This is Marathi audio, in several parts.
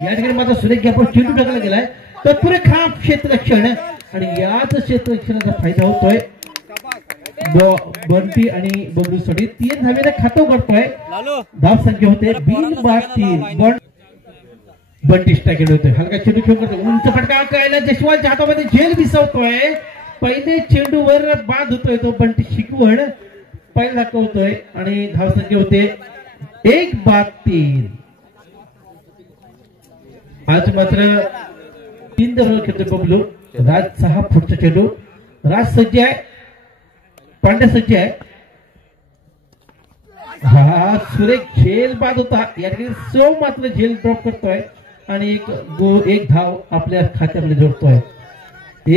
या ठिकाणी माझा सुरेख गॅपवर चेंडू टाकला गेलाय तत्पुरे खाप क्षेत्ररक्षण आणि याच क्षेत्ररक्षणाचा फायदा होतोय बंटी आणि बबलू साठी 3 धावेने खातो करतोय धाव संख्या होते 20-3 बंटी स्ट्राईक होतोय हलका चेंडू खेळ करतोय उंच फटका करायला जयस्वालच्या हातामध्ये झेल विसवतोय पहिले चेंडूवर बाद होतोय तो बंटी शिकवण पहिला दाखवतोय आणि धाव संख्या होते 1-3 आज मात्र 3 धावा खेळतोय बबलू राज 6 फुटचा चेंडू राज सज्ज आहे पांड्या सज्ज आहे हा सुरेख झेल बाद होता या ठिकाणी सो मात्र झेल ड्रॉप करतोय आणि एक धाव आपल्या खात्यामध्ये जोडतोय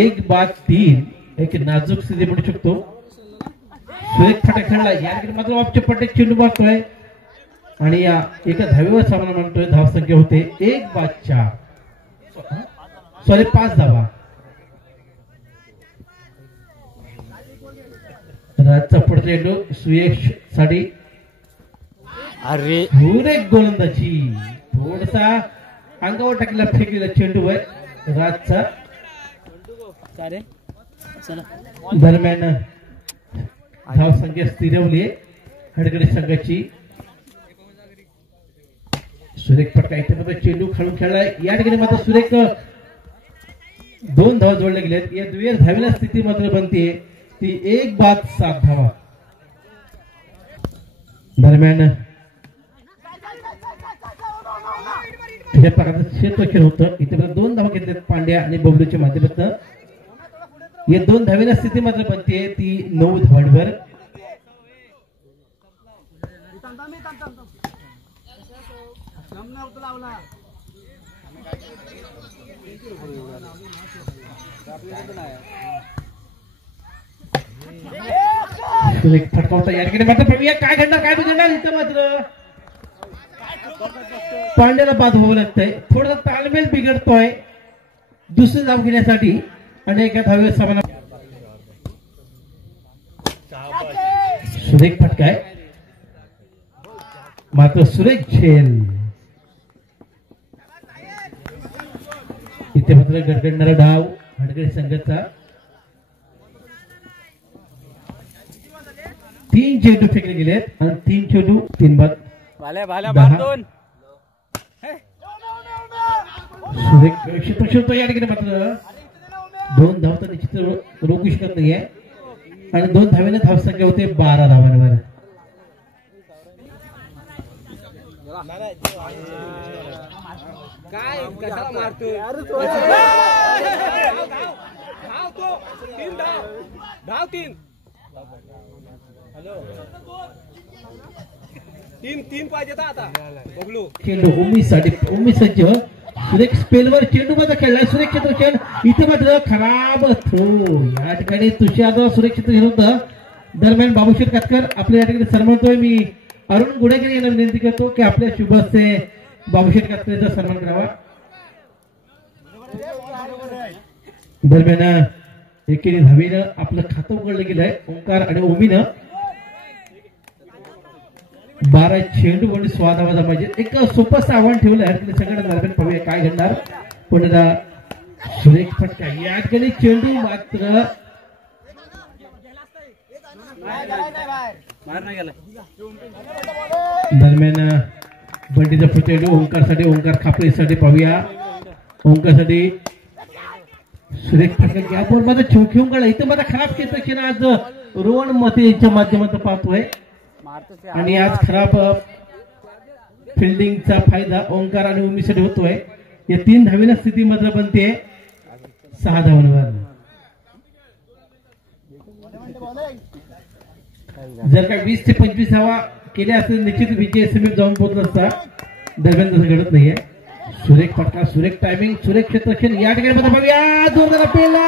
1-3 एक नाजूक स्थिती म्हणू शकतो सुरेख फटा खेळला या ठिकाणी मात्र वापचे पट्टे चेंडू मारतोय आणि या एका धावेवर सामना म्हणतोय धाव संख्या होते 1-4 सॉरी 5 धावा राजचा पुढचा चेंडू सुयश साठी अरे एक गोलंदाजी थोडासा अंगावर टाकलेला फेकलेला चेंडू आहे राजचा दरम्यान धाव संख्या स्थिरवली हडगडे संघाची सुरेख फटका इथे मात्र चेंडू खालून खेळलाय या ठिकाणी मात्र सुरेख 2 धावा जोडले गेलेत या दुहेर धावेला स्थिती मात्र बनते ती 1-7 धावा दरम्यान या प्रकारचं क्षेत्ररक्षण होतं इथे मात्र 2 धावा घेतल्यात पांड्या आणि बबलूच्या माध्यमातून या 2 धावेला स्थिती मात्र बनते ती 9 धावांवर फटका होता या ठिकाणी मात्र काय घडणार काय बिघडणार इथं मात्र पांड्याला बाद व्हावं लागतंय थोडासा तालमेल बिघडतोय दुसरी धाव घेण्यासाठी आणि एका धावेवर सामना सुरेख फटका आहे मात्र सुरेख झेल इथे मात्र गडगडणारा डाव हडगडे संघाचा 3 चेंडू फेकले गेलेत आणि 3 चेंडू 3 बाद सुरेख क्षेत्ररक्षण या ठिकाणी मात्र 2 धाव तर निश्चित रोखू शकत नाहीये आणि 2 धावेने धाव संख्या होते 12 धावांवर काय कशाला मारतोय धाव 3 हॅलो 3 पाहिजे आता बबलू चेंडू उम्मीद सज्ज सुरेख स्पेलवर चेंडू मध्ये खेळला सुरेख क्षेत्ररक्षण इथे मात्र खराब थ्रो या ठिकाणी तुषार सुरेख क्षेत्ररक्षण होतं दरम्यान बाबूशेठ कातकर आपल्या या ठिकाणी सन्मानतोय मी अरुण गुडेकर यांना विनंती करतो की आपल्या शुभ हस्ते बाबूशेठ कातकरचा सन्मान करावा दरम्यान एकेरी धावीनं आपलं खातं उघडलं गेलंय ओंकार आणि ओमीनं 12 चेंडू आणि 16 धावा पाहिजे एक सोपं आव्हान ठेवलं सगळ्यांना दरम्यान पाहूया काय घडणार पुन्हा सुरेख फटका या ठिकाणी चेंडू मात्र दरम्यान बंटीचा चेंडू ओंकार खापरीसाठी पाहूया ओंकारसाठी सुरेख फटका गॅपवर माझा खेळून काढला इथं माझा खराब क्षेत्ररक्षण आज रोहन मते यांच्या माध्यमातून पाहतोय आणि आज खराब फिल्डिंगचा फायदा ओंकार आणि उमीसाठी होतोय या 3 धावेला स्थिती मात्र बनते 6 धावांवर जर का 20 ते 25 धावा केल्या असेल निश्चित विजय समीप जाऊन पोहोचला असता दरम्यान तसं घडत नाहीये सुरेख फटका सुरेख टायमिंग सुरेख क्षेत्ररक्षण या ठिकाणी मध्ये बघूया जोरदार पेला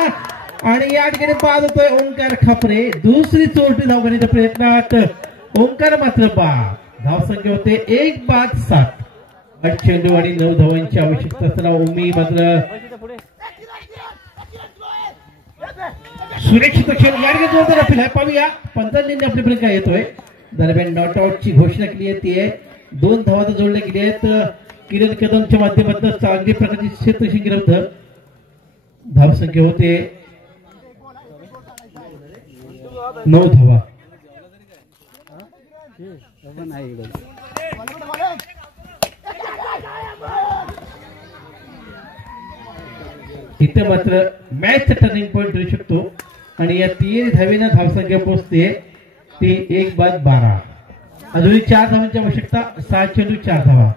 आणि या ठिकाणी बाद होतोय ओंकार खापरे दुसरी चोरटी धाव घेण्याच्या प्रयत्नात ओंकार मात्र बाद धाव संख्या होते 1-7 8 चेंडू आणि 9 धावांची आवश्यकता असताना ओमी मात्र सुरक्षित क्षेत्र या ठिकाणी जोरदार अपील आहे पाहूया पंचांनी आपल्याकडे काय येतोय दरम्यान नॉट आउटची घोषणा केली आहे ती आहे 2 धावा जोडल्या गेल्या आहेत किरण कदमच्या माध्यमातून चांगली प्रकारची क्षेत्ररक्षण केलं होतं. धावसंख्या होते 9 धावा. इथे मात्र मॅच टर्निंग पॉइंट होऊ शकतो आणि या 3 धावेनं धावसंख्या पोहोचते ती 1/12. अजूनही 4 धावांची आवश्यकता. 6 चेंडू 4 धावा.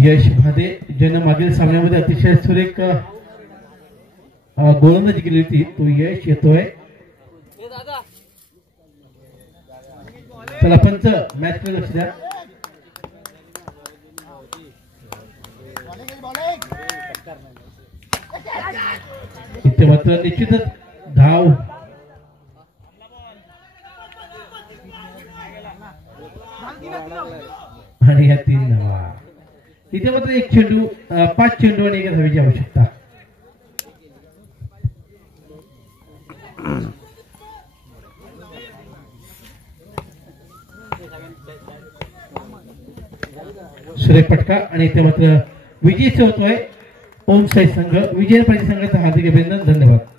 यश भादे ज्यांना मागील सामन्यामध्ये अतिशय सुरेख गोलंदाजी केली होती तो यश येतोय. चला पंच मॅच कडे लक्ष द्या. इथे मात्र निश्चितच धाव आणि या 3 धावा. इथे मात्र 1 चेंडू 5 चेंडू आणि 1 धावेची आवश्यकता. सुरेख फटका आणि इथे मात्र विजयी होतोय ओम साई संघ. विजय संघाचं हार्दिक अभिनंदन. धन्यवाद.